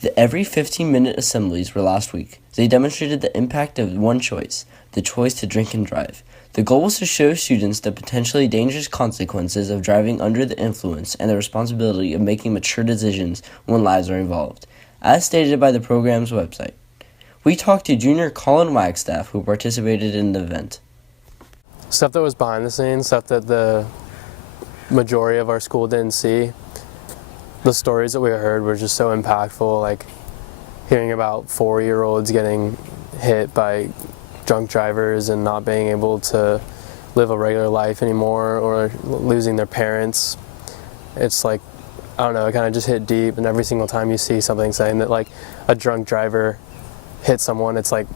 The every 15-minute assemblies were last week. They demonstrated the impact of one choice, the choice to drink and drive. The goal was to show students the potentially dangerous consequences of driving under the influence and the responsibility of making mature decisions when lives are involved, as stated by the program's website. We talked to junior Colin Wagstaff, who participated in the event. Stuff that was behind the scenes, stuff that the majority of our school didn't see. The stories that we heard were just so impactful, like hearing about 4-year-olds getting hit by drunk drivers and not being able to live a regular life anymore, or losing their parents. It's like, I don't know, it kind of just hit deep, and every single time you see something saying that like a drunk driver hit someone, it's like,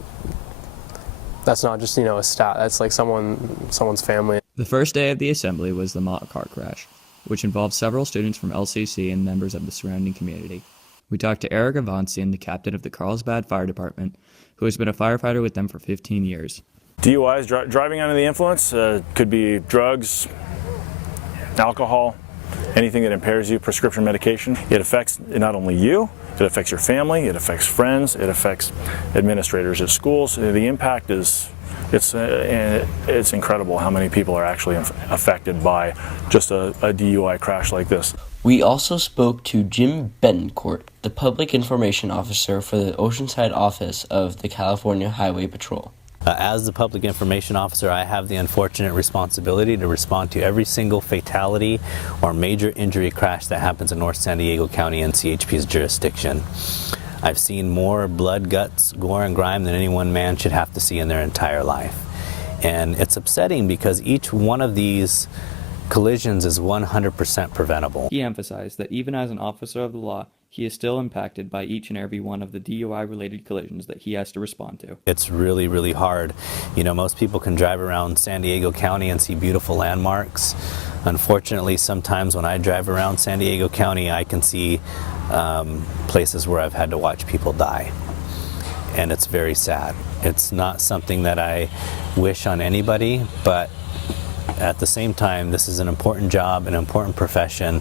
that's not just, a stat, that's like someone's family. The first day of the assembly was the mock car crash, which involved several students from LCC and members of the surrounding community. We talked to Eric Avansian, the captain of the Carlsbad Fire Department, who has been a firefighter with them for 15 years. DUIs, driving under the influence, could be drugs, alcohol, anything that impairs you, prescription medication. It affects not only you, it affects your family, it affects friends, it affects administrators at schools. The impact is it's incredible how many people are actually affected by just a DUI crash like this. We also spoke to Jim Betancourt, the Public Information Officer for the Oceanside office of the California Highway Patrol. As the Public Information Officer, I have the unfortunate responsibility to respond to every single fatality or major injury crash that happens in North San Diego County and CHP's jurisdiction. I've seen more blood, guts, gore, and grime than any one man should have to see in their entire life. And it's upsetting because each one of these collisions is 100% preventable. He emphasized that even as an officer of the law, he is still impacted by each and every one of the DUI-related collisions that he has to respond to. It's really, really hard. Most people can drive around San Diego County and see beautiful landmarks. Unfortunately, sometimes when I drive around San Diego County, I can see places where I've had to watch people die. And it's very sad. It's not something that I wish on anybody, but at the same time, this is an important job, an important profession,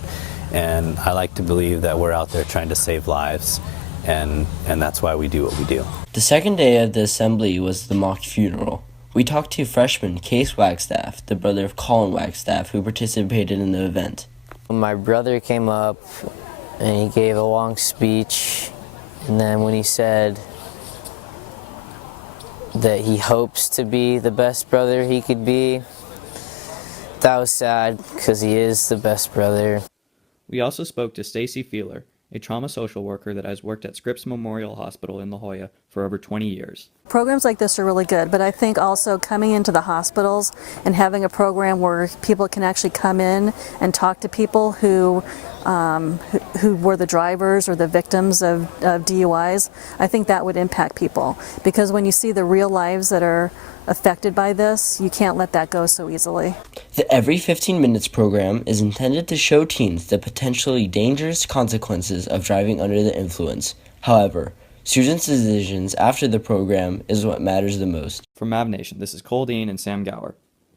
and I like to believe that we're out there trying to save lives, and that's why we do what we do. The second day of the assembly was the mock funeral. We talked to freshman Case Wagstaff, the brother of Colin Wagstaff, who participated in the event. My brother came up and he gave a long speech, and then when he said that he hopes to be the best brother he could be, that was sad because he is the best brother. We also spoke to Stacy Feeler, a trauma social worker that has worked at Scripps Memorial Hospital in La Jolla for over 20 years. Programs like this are really good, but I think also coming into the hospitals and having a program where people can actually come in and talk to people who were the drivers or the victims of DUIs, I think that would impact people. Because when you see the real lives that are affected by this, you can't let that go so easily. The Every 15 Minutes program is intended to show teens the potentially dangerous consequences of driving under the influence. However, students' decisions after the program is what matters the most. From MAV Nation, this is Cole Dean and Sam Gower.